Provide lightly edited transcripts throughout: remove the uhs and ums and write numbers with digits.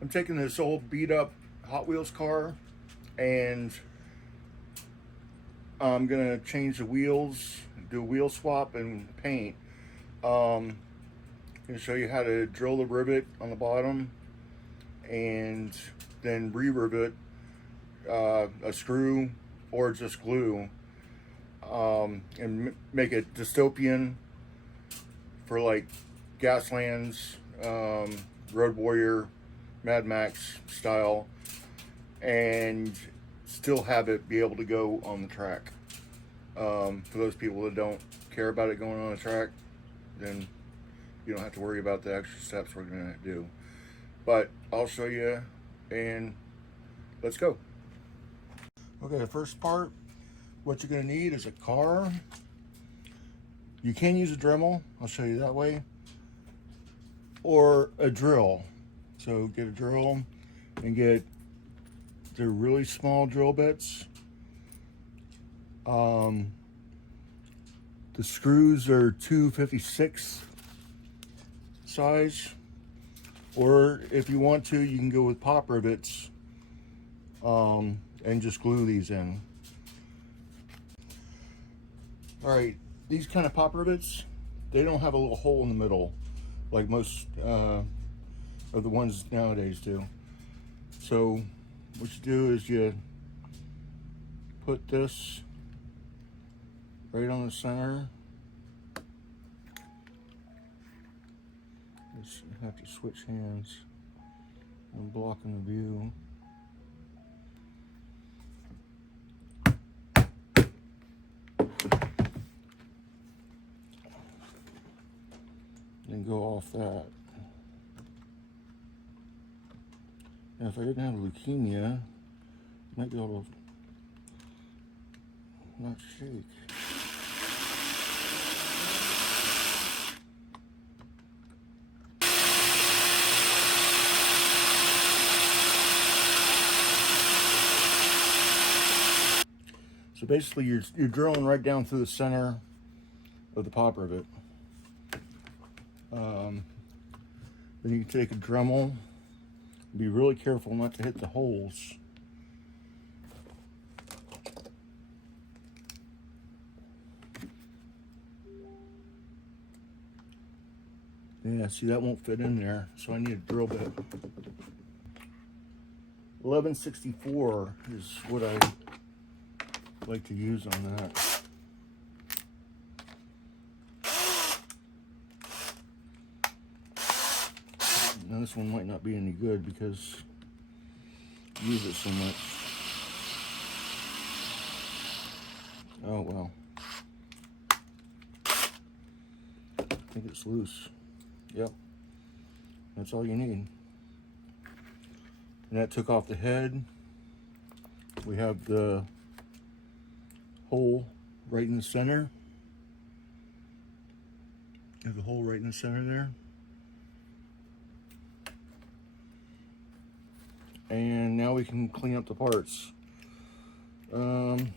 I'm taking this old beat up Hot Wheels car and I'm gonna change the wheels, do a wheel swap and paint. I'm gonna show you how to drill the rivet on the bottom and then re-rivet a screw or just glue, and make it dystopian for like Gaslands, Road Warrior, Mad Max style, and still have it be able to go on the track. For those people that don't care about it going on the track, then you don't have to worry about the extra steps we're gonna do. But I'll show you, and let's go. Okay, the first part, what you're gonna need is a car. You can use a Dremel, I'll show you that way, or a drill. So get a drill and get the really small drill bits. The screws are 256 size, or if you want to, you can go with pop rivets and just glue these in. All right, these kind of pop rivets, they don't have a little hole in the middle like most of the ones nowadays do. So what you do is you put this right on the center. Just have to switch hands. I'm blocking the view. Then go off that. Now, if I didn't have leukemia, I might be able to not shake. So basically, you're drilling right down through the center of the pop rivet. Then you can take a Dremel. Be really careful not to hit the holes. Yeah, see, that won't fit in there, so I need a drill bit. 1164 is what I like to use on that. Now this one might not be any good because I use it so much. Oh well. I think it's loose. Yep. That's all you need. And that took off the head. We have the hole right in the center. There's a hole right in the center there. And now we can clean up the parts. It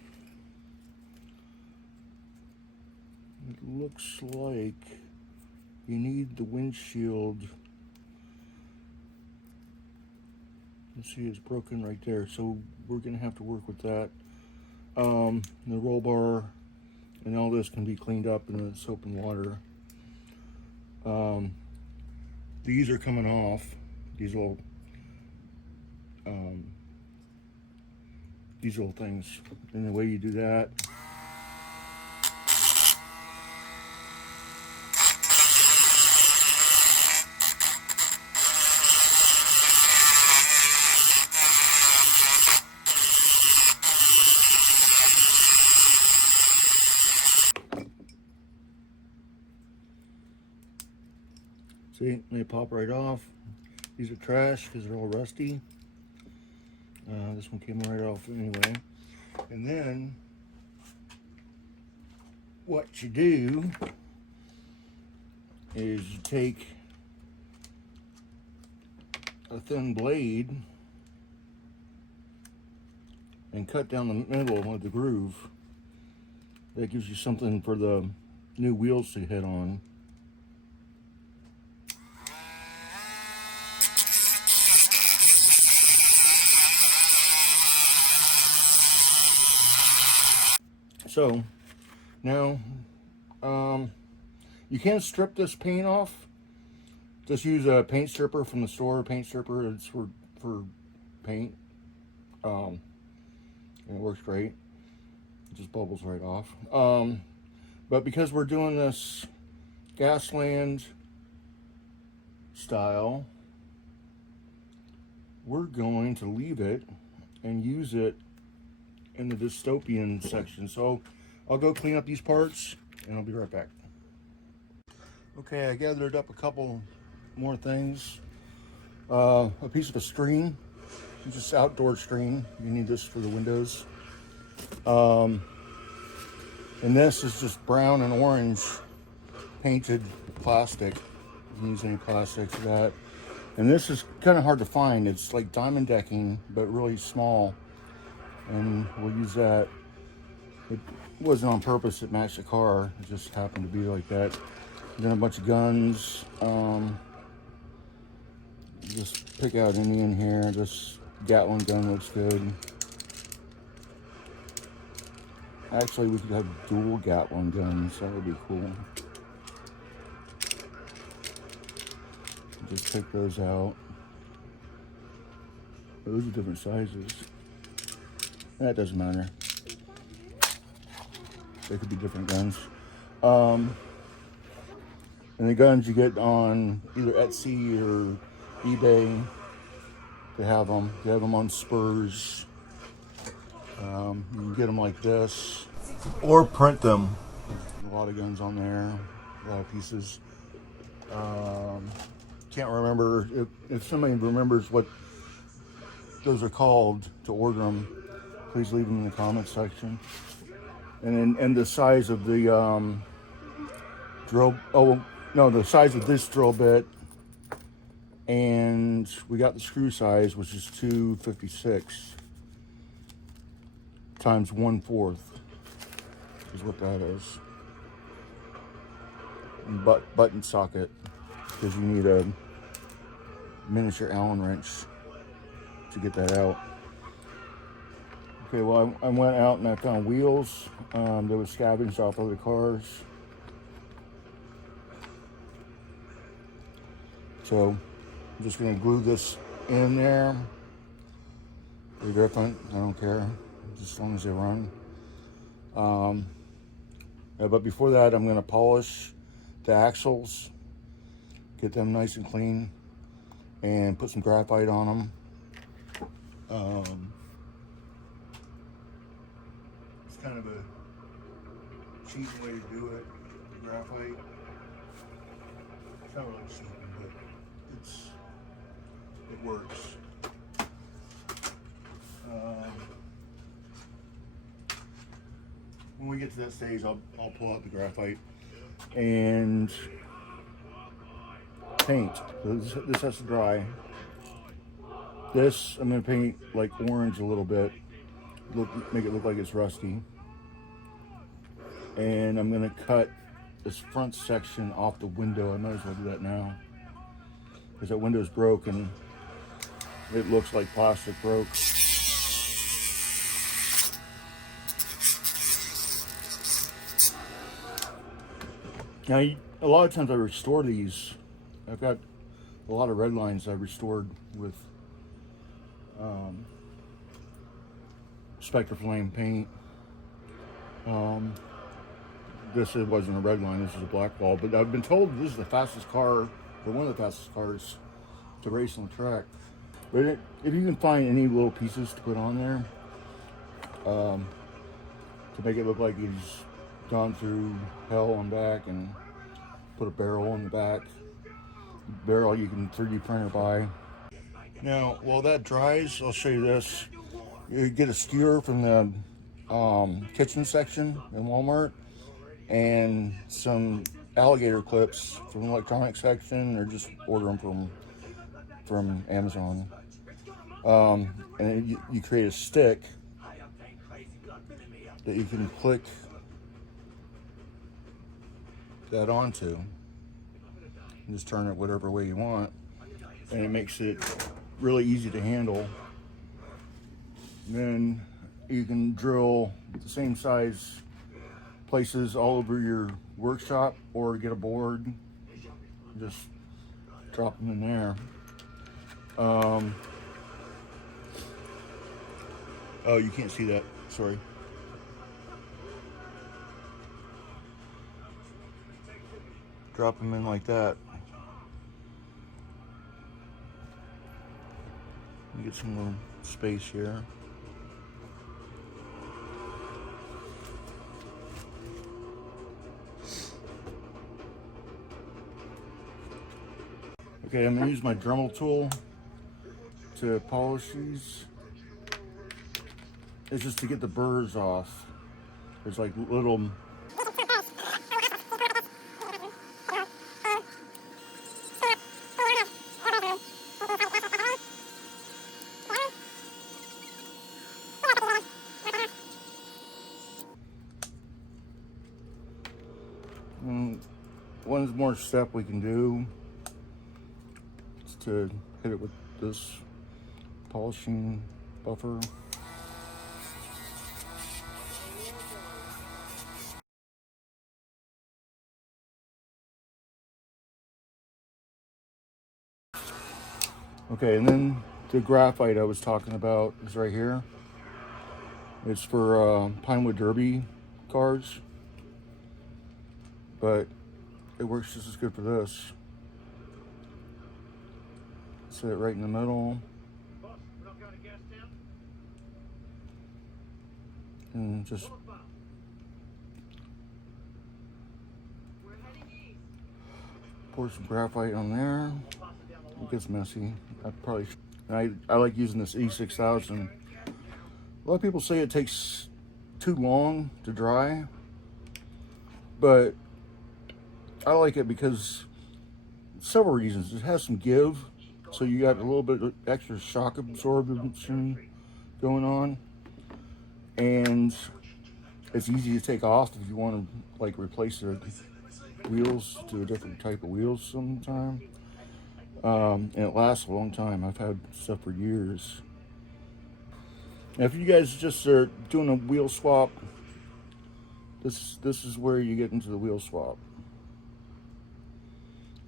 looks like you need the windshield. You see it's broken right there, so we're gonna have to work with that. The roll bar and all this can be cleaned up in the soap and water. These are coming off, these little things. And the way you do that, see, they pop right off. These are trash because they're all rusty. This one came right off anyway. And then what you do is you take a thin blade and cut down the middle of the groove. That gives you something for the new wheels to hit on. So now you can strip this paint off. Just use a paint stripper from the store. Paint stripper, it's for paint. And it works great. It just bubbles right off. But because we're doing this Gasland style, we're going to leave it and use it in the dystopian section. So I'll go clean up these parts and I'll be right back. Okay, I gathered up a couple more things. A piece of a screen, just outdoor screen. You need this for the windows. And this is just brown and orange painted plastic. You can use any plastic for that. And this is kind of hard to find. It's like diamond decking, but really small. And we'll use that. It wasn't on purpose, it matched the car. It just happened to be like that. And then a bunch of guns. Just pick out any in here. This Gatling gun looks good. Actually, we could have dual Gatling guns. That would be cool. Just pick those out. Those are different sizes. That doesn't matter. They could be different guns. And the guns you get on either Etsy or eBay, they have them. They have them on spurs. You can get them like this, or print them. A lot of guns on there, a lot of pieces. Can't remember if somebody remembers what those are called to order them. Please leave them in the comment section. And the size of the drill. Oh no, the size of this drill bit. And we got the screw size, which is 256 times 1/4 is what that is. And button socket, because you need a miniature Allen wrench to get that out. Okay, well, I went out and I found wheels that were scavenged off other cars. So I'm just going to glue this in there. They're different, I don't care, just as long as they run. But before that, I'm going to polish the axles, get them nice and clean, and put some graphite on them. It's kind of a cheap way to do it, graphite. It's not really cheap, but it works. When we get to that stage, I'll pull out the graphite and paint. This has to dry. This I'm going to paint like orange a little bit, make it look like it's rusty. And I'm going to cut this front section off the window. I might as well do that now, because that window's broken. It looks like plastic broke. Now, a lot of times I restore these. I've got a lot of red lines I restored with Spectre Flame paint. This wasn't a red line, this is a black ball, but I've been told this is the fastest car, or one of the fastest cars to race on the track. But if you can find any little pieces to put on there to make it look like he's gone through hell and back, and put a barrel in the back. Barrel you can 3D print it by. Now, while that dries, I'll show you this. You get a skewer from the kitchen section in Walmart, and some alligator clips from the electronics section, or just order them from Amazon. And you create a stick that you can click that onto, and just turn it whatever way you want, and it makes it really easy to handle. And then you can drill the same size places all over your workshop, or get a board, just drop them in there. Oh, you can't see that, sorry. Drop them in like that. Get some more space here. Okay, I'm gonna use my Dremel tool to polish these. It's just to get the burrs off. There's like little... One more step we can do is to hit it with this polishing buffer. Okay, and then the graphite I was talking about is right here. It's for Pinewood Derby cars, but it works just as good for this. Set it right in the middle. And just pour some graphite on there. It gets messy. I like using this E6000. A lot of people say it takes too long to dry, but I like it because several reasons. It has some give, so you got a little bit of extra shock absorption going on, and it's easy to take off if you want to like replace the wheels to a different type of wheels sometime. And it lasts a long time. I've had stuff for years. Now, if you guys just are doing a wheel swap, this is where you get into the wheel swap.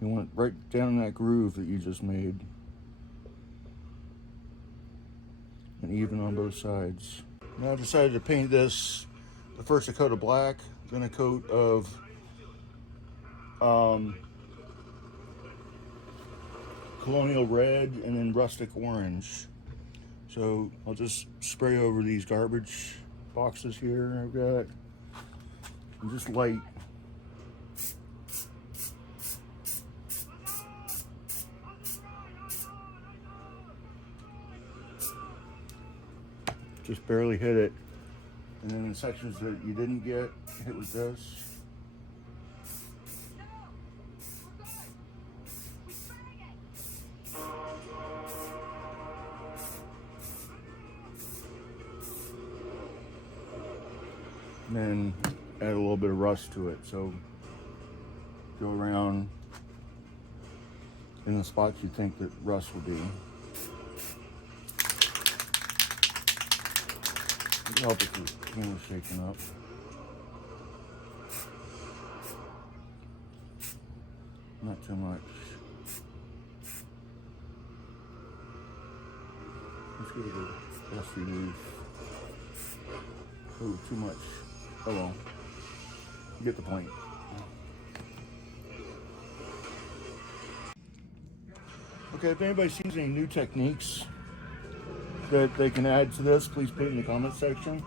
You want it right down in that groove that you just made, and even on both sides. Now I decided to paint this, first a coat of black, then a coat of colonial red, and then rustic orange. So I'll just spray over these garbage boxes here I've got, and just light. Just barely hit it. And then in sections that you didn't get, hit with this. And then add a little bit of rust to it. So go around in the spots you think that rust would be. It'll help if the camera's shaking up. Not too much. Let's give it a dusty move. Oh, too much. Oh well. You get the point. Okay, if anybody sees any new techniques that they can add to this, please put it in the comment section.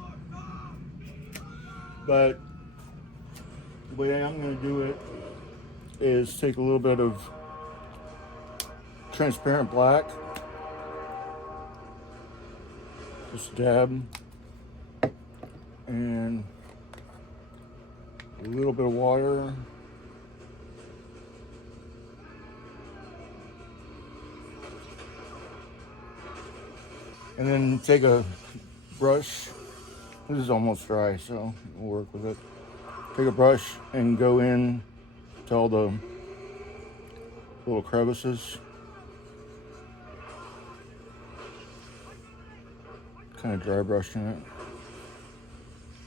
But the way I'm going to do it is take a little bit of transparent black, just dab, and a little bit of water, and then take a brush. This is almost dry, so we'll work with it. Take a brush and go in to all the little crevices. Kind of dry brushing it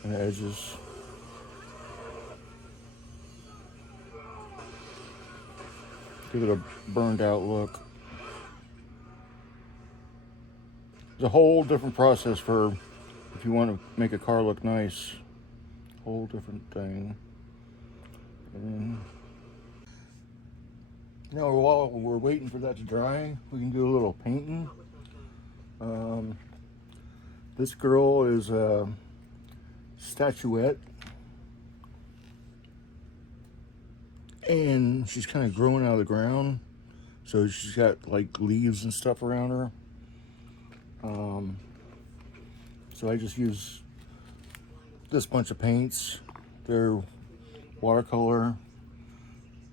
and the edges. give it a burned out look. It's a whole different process for if you want to make a car look nice. Whole different thing. And now while we're waiting for that to dry, we can do a little painting. This girl is a statuette, and she's kind of growing out of the ground, so she's got like leaves and stuff around her. So I just use this bunch of paints. They're watercolor,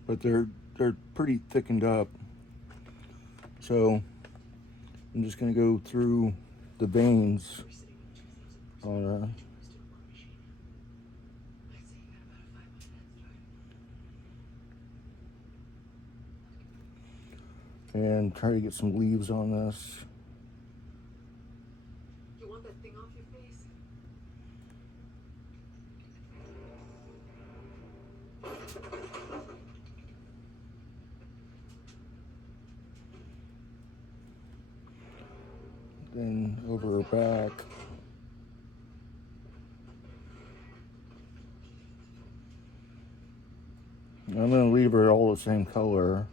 but they're pretty thickened up. So I'm just gonna go through the veins on her. And try to get some leaves on this. You want that thing off your face? Then over her back. I'm gonna leave her all the same color.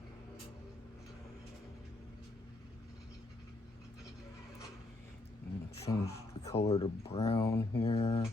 Change the color to brown here.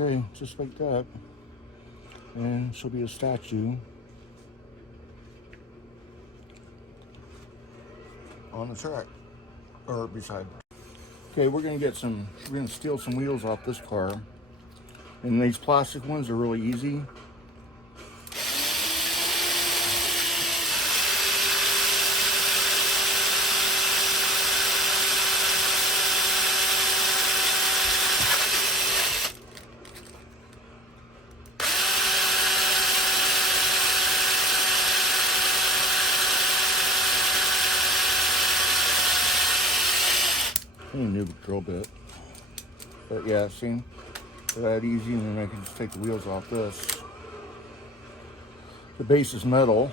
Okay, just like that. And she'll be a statue on the track, or beside. Okay, we're gonna steal some wheels off this car. And these plastic ones are really easy. I need a new drill bit. But yeah, see? They're that easy, and then I can just take the wheels off this. The base is metal,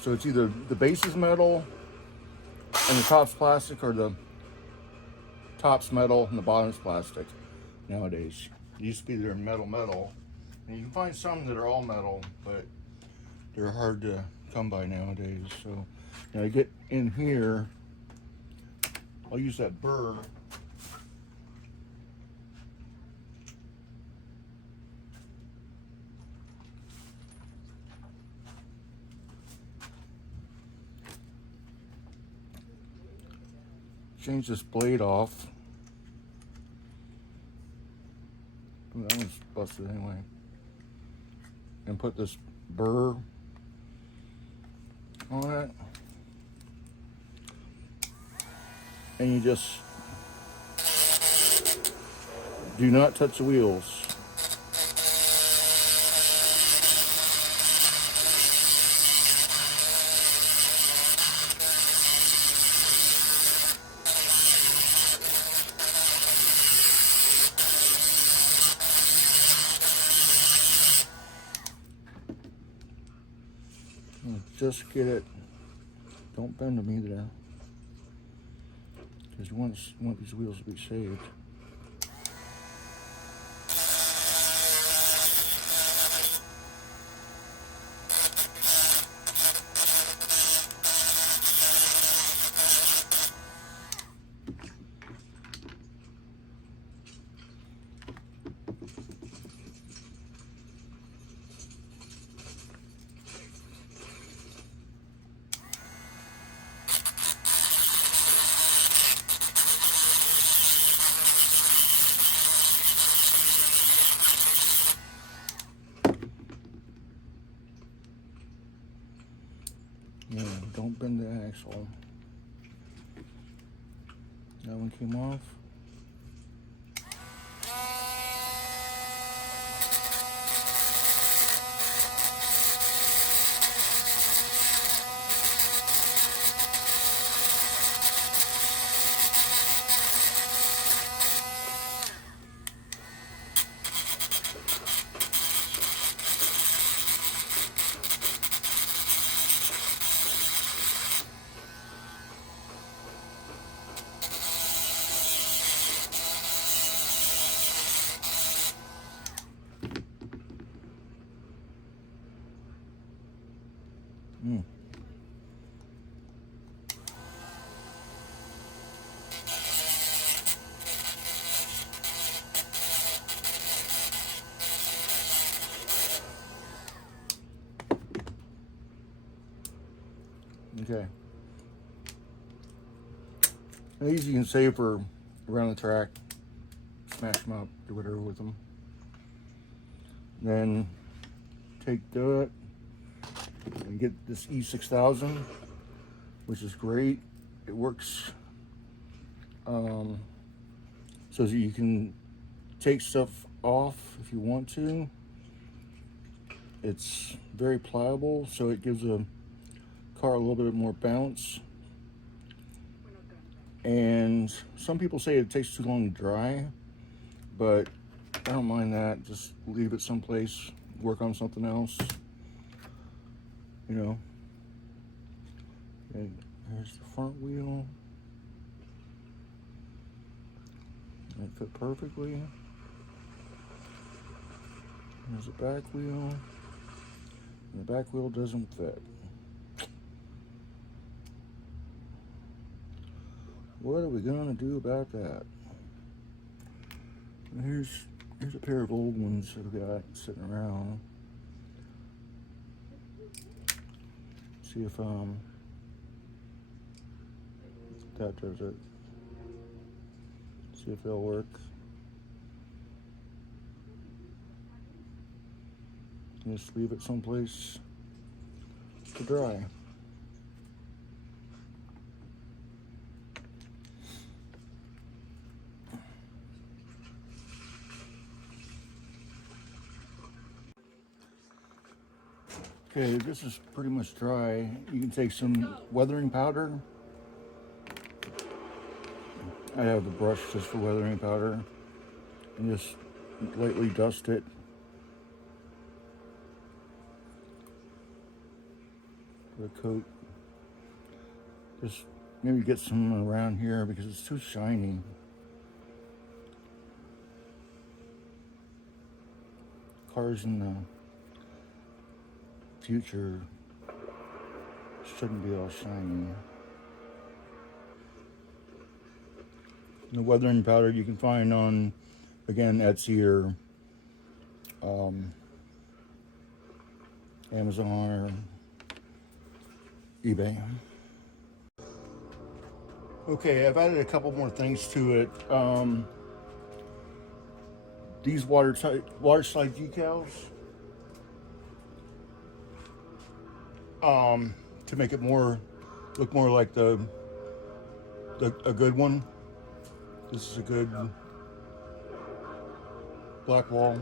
so it's either the base is metal and the top's plastic, or the top's metal and the bottom's plastic nowadays. It used to be they're metal, and you can find some that are all metal, but they're hard to come by nowadays. So now I get in here, I'll use that burr. Change this blade off. Ooh, that one's busted anyway. And put this burr on it. And you just do not touch the wheels. Just get it. Don't bend them either, because you want these wheels to be saved. axle. That one came off. Okay. These you can save for around the track. Smash them up, do whatever with them. Then take that and get this E6000, which is great. It works so that you can take stuff off if you want to. It's very pliable, so it gives a car a little bit more bounce. And some people say it takes too long to dry, but I don't mind that. Just leave it someplace, work on something else, you know. Okay, here's the front wheel. It fit perfectly. Here's the back wheel. And the back wheel doesn't fit. What are we gonna do about that? Here's a pair of old ones that I've got sitting around. See if that does it. See if they'll work. Just leave it someplace to dry. Okay, this is pretty much dry. You can take some weathering powder. I have the brush just for weathering powder, and just lightly dust it. Put a coat. Just maybe get some around here because it's too shiny. Cars in the future shouldn't be all shiny. The weathering powder you can find on, again, Etsy or Amazon or eBay. Okay, I've added a couple more things to it. These water slide decals, to make it look more like a good one. This is a good black wall,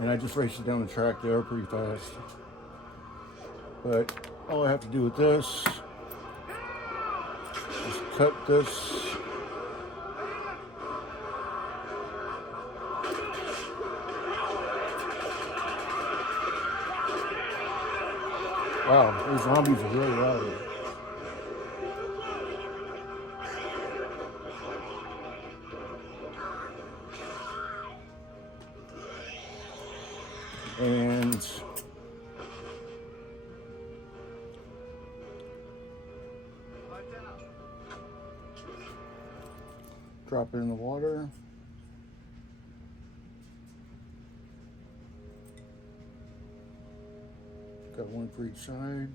and I just raced it down the track there pretty fast. But all I have to do with this is cut this. Wow, these zombies are really loud. And drop it in the water. Got one for each side.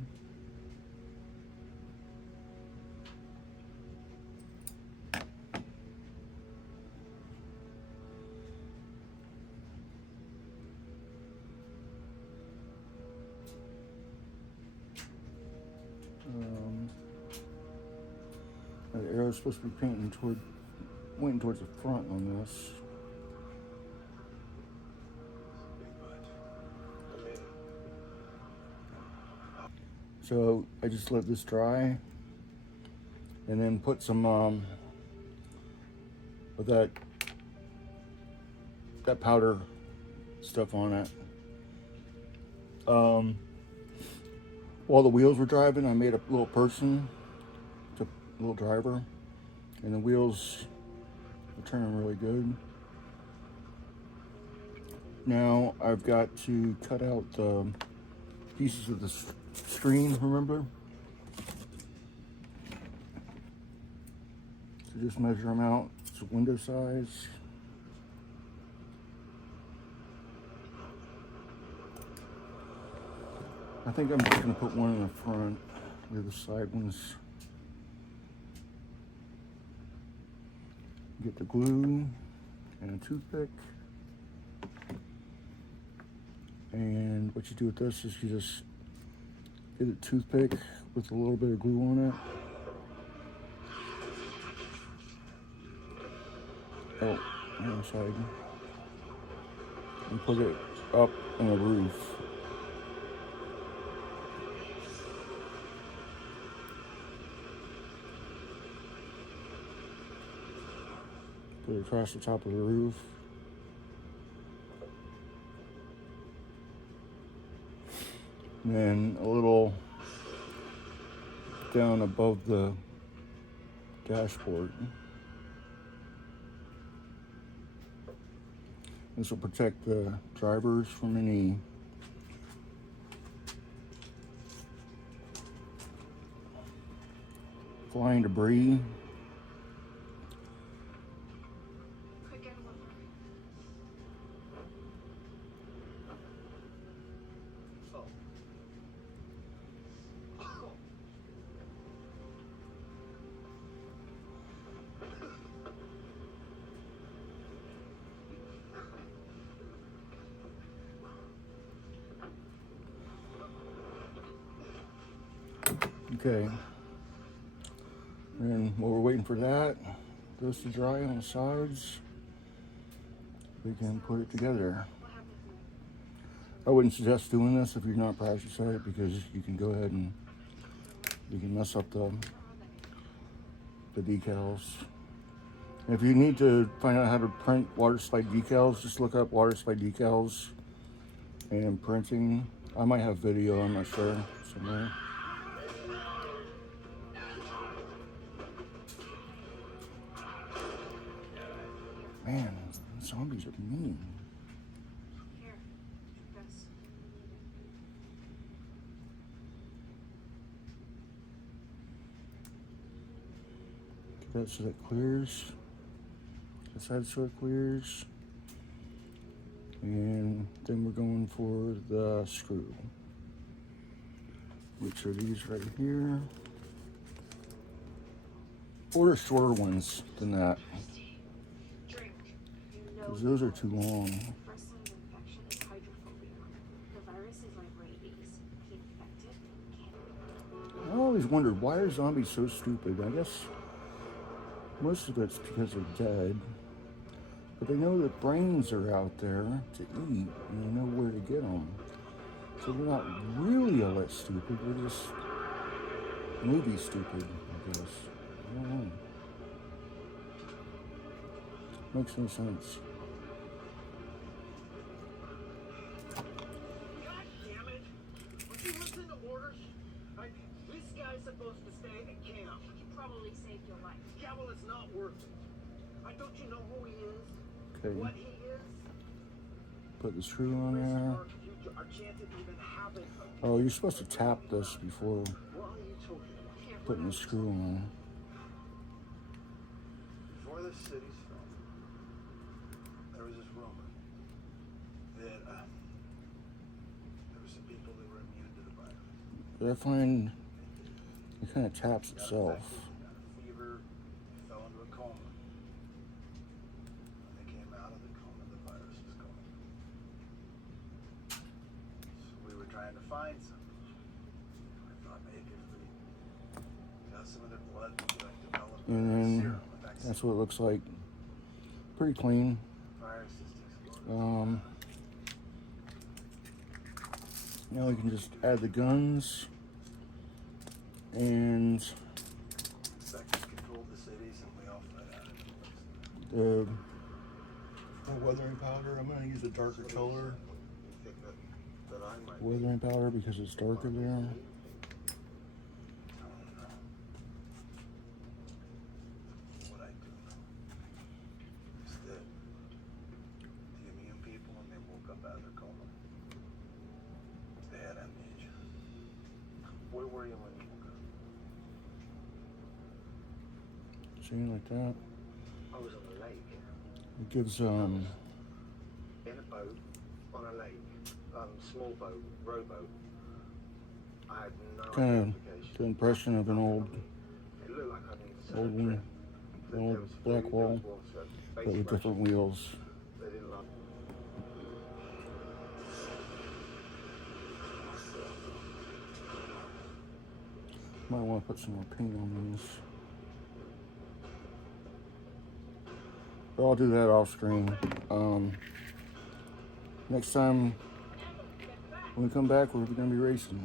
The arrow's supposed to be pointing towards the front on this. So I just let this dry, and then put some with that powder stuff on it. While the wheels were driving, I made a little person, a little driver, and the wheels are turning really good. Now I've got to cut out the pieces of the screen, remember? So just measure them out. It's window size. I think I'm just going to put one in the front. The other side ones. Get the glue and a toothpick. And what you do with this is you just get a toothpick with a little bit of glue on it. Oh, the other side. And put it up on the roof. Put it across the top of the roof. And then a little down above the dashboard. This will protect the drivers from any flying debris. Okay, and while we're waiting for that, those to dry on the sides, we can put it together. I wouldn't suggest doing this if you're not practicing at it, because you can go ahead and you can mess up the decals. And if you need to find out how to print water slide decals, just look up water slide decals and printing. I might have video, I'm not sure, somewhere. Man, zombies are mean. Here, this. Get that so that clears. That side so it clears. And then we're going for the screw, which are these right here. Order shorter ones than that, because those are too long. First sign of infection is hydrophobia. The virus is like rabies. If infected, can't. I always wondered, why are zombies so stupid? I guess most of it's because they're dead. But they know that brains are out there to eat, and they know where to get them. So they're not really all that stupid. They're just movie stupid, I guess. I don't know. Makes no sense. God damn it! Would you listen to orders? This guy's supposed to stay at camp. He probably saved your life. Yeah, well, it's not worth it. Don't you know who he is? Okay. What he is? Put the screw on there. Our chance of even having a... Oh, you're supposed to tap this before What are you talking about? putting the screw on. Before this city's fell, there was this rumor that there were some people that were immune to the virus. But I find it kind of taps itself. Got a fever, fell into a coma. When they came out of the coma, the virus was gone. So we were trying to find something. I thought maybe if we got some of their blood, we could like develop And then that's what it looks like. Pretty clean. Fire assistance. Now we can just add the guns and Sectors control the cities, and we all fight out the weathering powder. I'm going to use a darker color You think that I might be? weathering powder because it's darker there. I don't know. What I do know is that the immune people, when they woke up out of their coma, they had amnesia. Where were you when you woke up? See, like that. I was on a lake. It gives In a boat on a lake. Small boat, rowboat. I had no kind of identification. the impression of an old It looked like I needed to old one, the old black wall, but with different wheels. They didn't like. Might want to put some more paint on these. But I'll do that off screen. Next time when we come back, we're going to be racing.